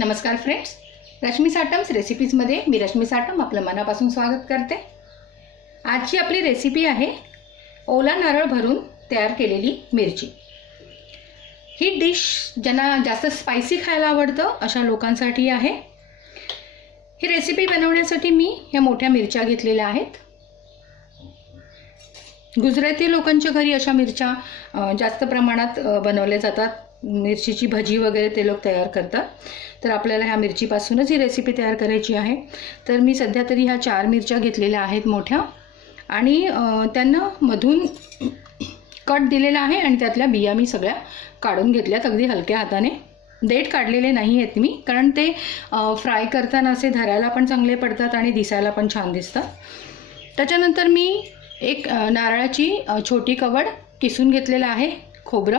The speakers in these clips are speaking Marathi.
नमस्कार फ्रेंड्स, रश्मी साटम्स रेसिपीजमध्ये मी रश्मी साटम आपलं मनापासून स्वागत करते। आजची आपली रेसिपी आहे ओला नारळ भरून तयार केलेली मिरची। ही डिश ज्यांना जास्त स्पायसी खायला आवडतं अशा लोकांसाठी आहे। ही रेसिपी बनवण्यासाठी मी ह्या मोठ्या मिरच्या घेतलेल्या आहेत। गुजराती लोकांच्या घरी अशा मिरच्या जास्त प्रमाणात बनवल्या जातात। मिरचीची भजी वगैरे ते लोक तयार करतात। तर आपल्याला ह्या मिरचीपासूनच ही रेसिपी तयार करायची आहे। तर मी सध्या तरी ह्या 4 मिरच्या घेतलेल्या आहेत मोठ्या, आणि त्यांना मधून कट दिलेला आहे आणि त्यातल्या बिया मी सगळ्या काढून घेतल्यात अगदी हलक्या हाताने। देठ काढलेले नाही आहेत मी, कारण ते फ्राय करताना असे धरायला पण चांगले पडतात आणि दिसायला पण छान दिसतात। त्याच्यानंतर मी एक नारळाची छोटी कवड किसून घेतलेला आहे। खोबरं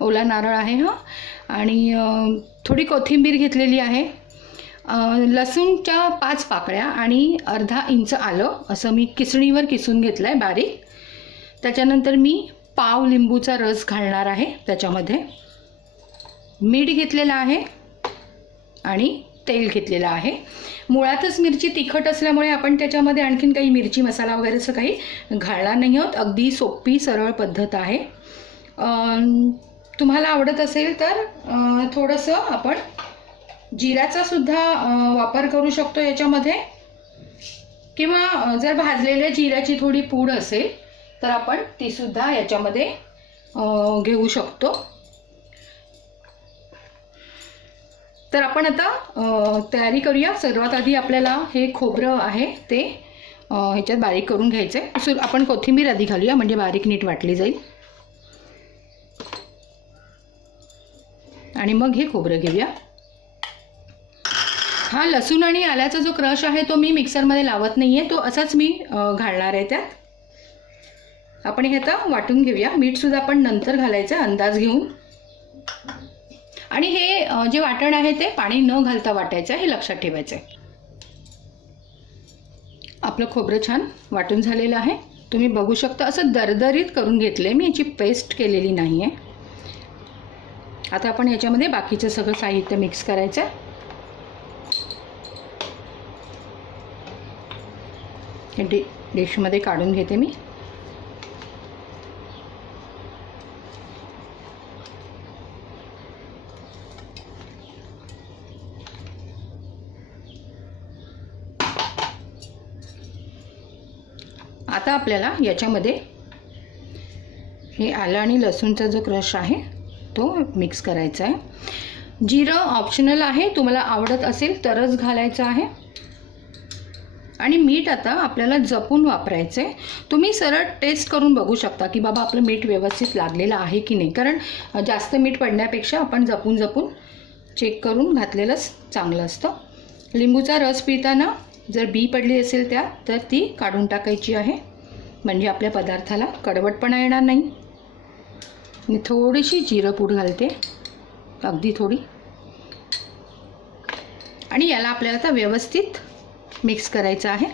ओला नारळ आहे हा, आणि थोडी कोथिंबीर घेतलेली आहे। लसूणच्या 5 पाकळ्या आणि अर्धा इंच आलं असं मी किसणीवर किसून घेतलं आहे बारीक। त्याच्यानंतर मी पाव लिंबूचा रस घालणार आहे त्याच्यामध्ये। मीठ घेतलेलं आहे आणि तेल घेतलेलं आहे। मुळातच मिरची तिखट असल्यामुळे आपण त्याच्यामध्ये आणखीन काही मिरची मसाला वगैरे असं काही घालणार नाही आहोत। अगदी सोपी सरळ पद्धत आहे। तुम्हाला आवडत असेल तर थोडंसं आपण जिऱ्याचा सुद्धा वापर करू शकतो याच्यामध्ये, किंवा जर भाजलेल्या जिऱ्याची थोडी पूड असेल तर आपण ती सुद्धा याच्यामध्ये घेऊ शकतो। तर आपण आता तयारी करूया। सर्वात आधी आपल्याला हे खोबरं आहे ते ह्याच्यात बारीक करून घ्यायचं आहे। आपण कोथिंबीर आधी घालूया म्हणजे बारीक नीट वाटली जाईल, आणि मग हे खोबरं घेऊया। हा लसूण आणि आल्याचा जो क्रश आहे तो मी मिक्सरमध्ये लावत नाही आहे, तो असाच मी घालणार आहे त्यात। आपण हे आता वाटून घेऊया। मीठसुद्धा आपण नंतर घालायचं अंदाज घेऊन, आणि हे जे वाटण आहे ते पाणी न घालता वाटायचं आहे, हे लक्षात ठेवायचं आहे। आपलं खोबरं छान वाटून झालेलं आहे, तुम्ही बघू शकता। असं दरदरीत करून घेतलं आहे मी, याची पेस्ट केलेली नाही आहे। आता आपण याच्यामध्ये बाकीचं सगळं साहित्य मिक्स करायचं आहे। डिशमध्ये काढून घेते मी। आता आपल्याला याच्यामध्ये हे आलं आणि लसूणचा जो क्रश आहे तो मिक्स करायचा आहे। जिरं ऑप्शनल आहे, तुम्हाला आवडत असेल तरच घालायचं आहे। आणि मीठ आता आपल्याला जपून वापरायचं आहे। तुम्ही सरळ टेस्ट करून बघू शकता की बाबा आपलं मीठ व्यवस्थित लागलेलं आहे की नाही, कारण जास्त मीठ पडण्यापेक्षा आपण जपून जपून चेक करून घातलेलंच चांगलं असतं। लिंबूचा रस पिताना जर बी पडली असेल त्यात तर ती काढून टाकायची आहे, म्हणजे आपल्या पदार्थाला कडवटपणा येणार नाही। मी थोडीशी जिरं पूड घालते, अगदी थोडी, आणि याला आपल्याला आता व्यवस्थित मिक्स करायचं आहे।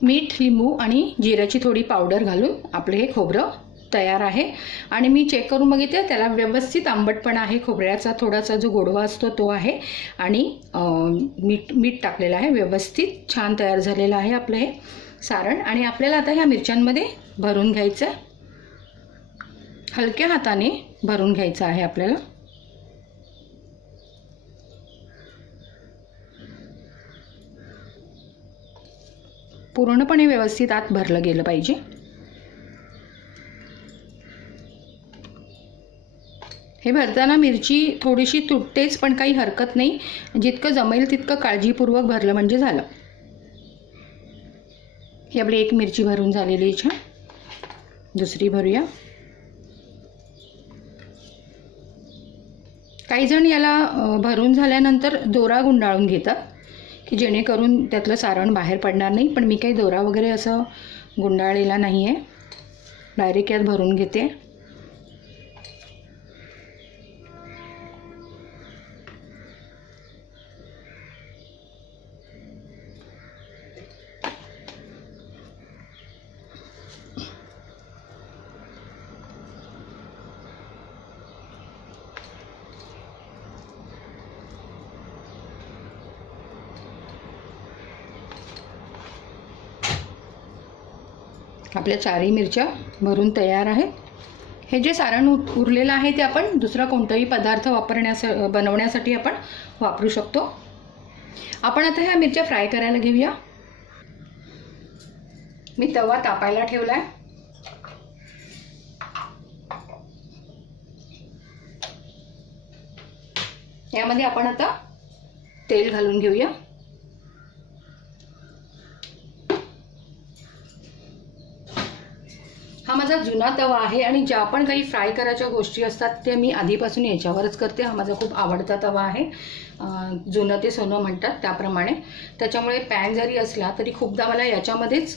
मीठ, लिंबू आणि जिऱ्याची थोडी पावडर घालून आपले हे खोबरं तयार आहे। आणि मी चेक करून बघितलं, त्याला व्यवस्थित आंबटपणा आहे। खोबऱ्याचा थोडासा जो गोडवा असतो तो आहे, आणि मीठ टाकलेलं आहे। व्यवस्थित छान तयार झालेलं आहे आपलं हे सारण। आणि आपल्याला आता ह्या मिरच्यांमध्ये भरून घ्यायचं, हलक्या हाताने भरून घ्यायचं आहे आपल्याला। पूर्णपणे व्यवस्थित आत भरलं गेलं पाहिजे। हे भरताना मिरची थोडीशी तुटतेच, पण काही हरकत नाही। जितकं जमेल तितकं काळजीपूर्वक भरलं म्हणजे झालं। ही आपली एक मिरची भरून झालेली छान। दुसरी भरूया। काही जण याला भरून झाल्यानंतर दोरा गुंडाळून घेतात, की जेणेकरून त्यातलं सारण बाहेर पडणार नाही, पण मी काही दोरा वगैरे असं गुंडाळलेला नाही आहे। डायरेक्ट यात भरून घेते। आपल्या 4ही मिरच्या भरून तयार आहेत. हे जे सारण उरलेलं आहे ते आपण दुसरा कोणताही पदार्थ बनवण्यासाठी आपण वापरू शकतो. आपण आता ह्या मिरच्या फ्राय करायला घेऊया. मी तवा तापायला ठेवला आहे. यामध्ये आपण आता तेल घालून घेऊया. हा माझा जुना तवा आहे आणि ज्या पण काही फ्राय करायच्या गोष्टी असतात ते मी आधीपासून याच्यावरच करते. हा माझा खूप आवडता तवा आहे. जुनं ते सोनं म्हणतात त्याप्रमाणे. त्याच्यामुळे पॅन जरी असला तरी खूपदा मला याच्यामध्येच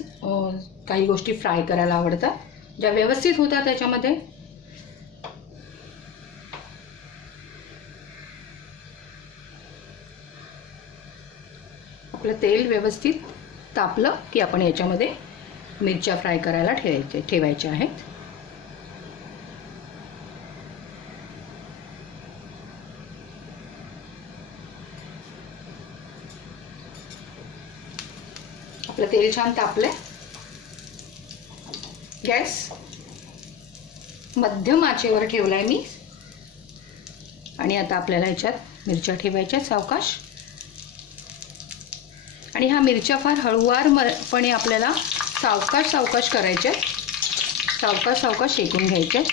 काही गोष्टी फ्राय करायला आवडतात, ज्या व्यवस्थित होतात त्याच्यामध्ये. आपलं तेल व्यवस्थित तापलं की आपण याच्यामध्ये मिरच्या फ्राय करायला ठेवायच्या आहेत. आपलं तेल छान तापलंय. गॅस मध्यम आचेवर ठेवलाय मी आणि आता आपल्याला याच्यात मिरच्या ठेवायच्या सावकाश. आणि ह्या मिरच्या फार हळुवारपणे आपल्याला सावकाश करायचे, सावकाश शेकून घ्यायचे.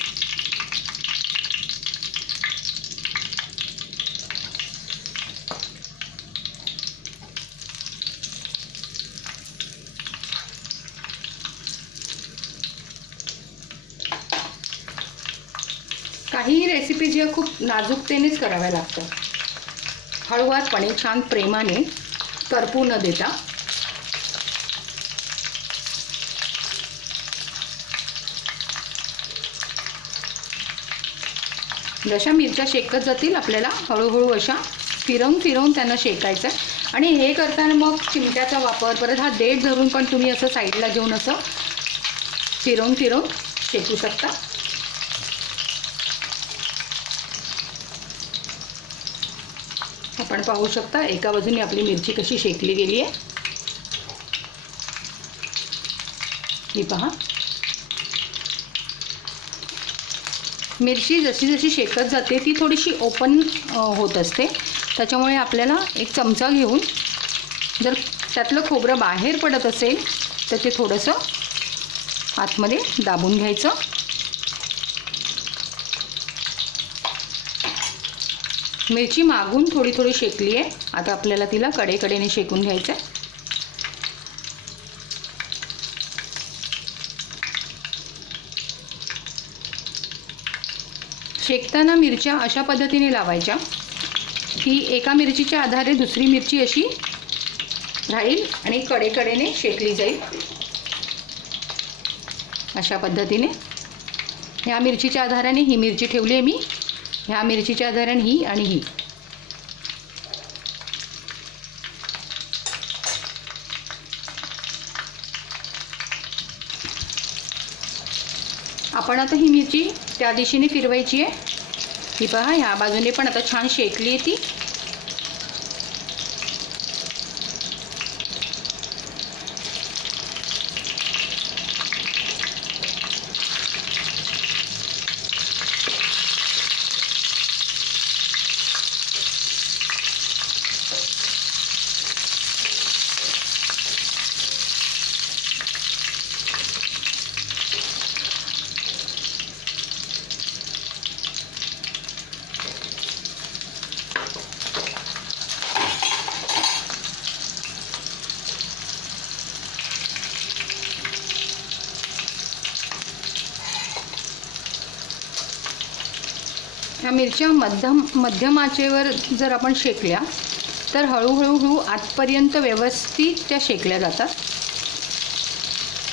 काही रेसिपीज या खूप नाजूकतेनेच कराव्या लागतात. हळुवारपणे छान प्रेमाने करपू न देता. जशा मिरच्या शेकत जातील आपल्याला हळूहळू अशा फिरवून त्यांना शेकायचं. आणि हे करताना मग चिमट्याचा वापर, परत हा देठ धरून पण तुम्ही असं साईडला घेऊन असं फिरवून शेकू शकता. आपण पाहू शकता एका बाजूने आपली मिरची कशी शेकली गेली आहे. ही पहा, मिरची जशी शेकत जाते ती थोडीशी ओपन होत असते. त्याच्यामुळे आपल्याला एक चमचा घेऊन जर त्यातलं खोबरं बाहेर पडत असेल तर ते थोडंसं आतमध्ये दाबून घ्यायचं. मिरची मागून थोडी शेकली आहे. आता आपल्याला तिला कडेने शेकून घ्यायचं आहे. शेकताना मिरच्या अशा पद्धतीने लावायच्या की एका मिरचीच्या आधारे दुसरी मिरची अशी राहील आणि कडेने शेकली जाईल. अशा पद्धतीने ह्या मिरचीच्या आधाराने ही मिरची ठेवली आहे मी, ह्या मिरचीच्या आधाराने ही आणि ही. आपण आता ही मिरची त्या दिशेने फिरवायची आहे. ही पहा, ह्या बाजूने पण आता छान शेकली आहे ती. ह्या मिरच्या मध्यम आचेवर जर आपण शेकल्या तर हळूहळू आतपर्यंत व्यवस्थित त्या शेकल्या जातात.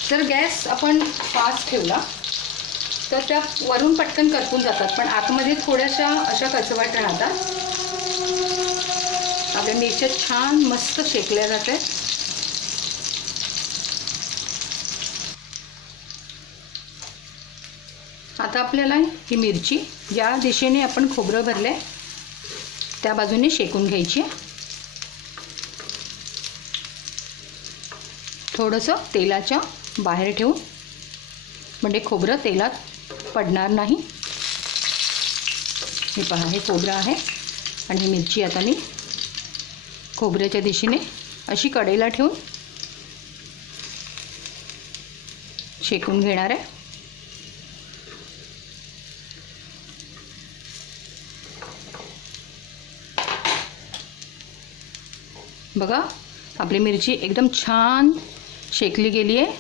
जर गॅस आपण फास्ट ठेवला तर त्या वरून पटकन करपून जातात, पण आतमध्ये थोड्याशा अशा कचवट राहतात. आपल्या मिरच्या छान मस्त शेकल्या जातात. आता आपल्याला ही मिरची ज्या दिशेने आपण खोबरं भरले त्या बाजूने शेकून घ्यायची. थोडंसं तेलाच्या बाहेर ठेवून म्हणजे खोबरं तेलात पडणार नाही. हे पहा, हे खोबरं आहे आणि ही मिरची आता मी खोबऱ्याच्या दिशेने अशी कढईला ठेवून शेकून घेणार आहे. बघा, आपली मिरची एकदम छान शेकली गेली आहे.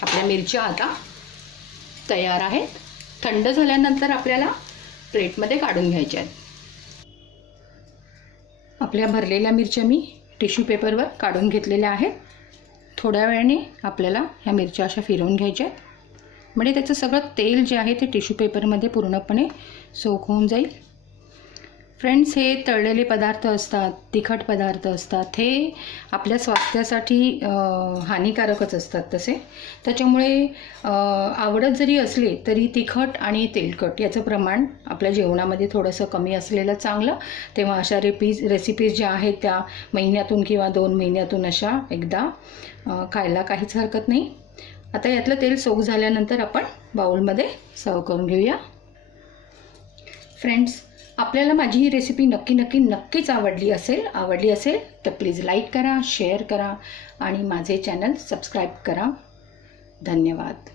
आपल्या मिरच्या आता तयार आहेत. थंड झाल्यानंतर आपल्याला प्लेटमध्ये काढून घ्यायच्या आहेत. आपल्या भरलेल्या मिरच्या मी टिश्यू पेपरवर काढून घेतलेल्या आहेत. थोड्या वेळाने आपल्याला ह्या मिरच्या अशा फिरवून घ्यायच्या आहेत, म्हणजे त्याचं सगळं तेल जे आहे ते टिश्यू पेपरमध्ये पूर्णपणे सोक होऊन जाईल. फ्रेंड्स, हे तळलेले पदार्थ असतात, तिखट पदार्थ असतात, हे आपल्या स्वास्थ्यासाठी हानिकारकच असतात तसे. त्याच्यामुळे आवडत जरी असले तरी तिखट आणि तेलकट याचं प्रमाण आपल्या जेवणामध्ये थोडंसं कमी असलेलं चांगलं. तेव्हा अशा रेसिपीज ज्या आहेत त्या महिन्यातून किंवा 2 महिन्यातून अशा एकदा खायला काहीच हरकत नाही. आता यातलं तेल सोक झाल्यानंतर आपण बाउलमध्ये सर्व करून घेऊया. फ्रेंड्स, आपल्याला माझी ही रेसिपी नक्कीच आवडली असेल तर प्लीज लाईक करा, शेअर करा आणि माझे चॅनल सबस्क्राईब करा. धन्यवाद.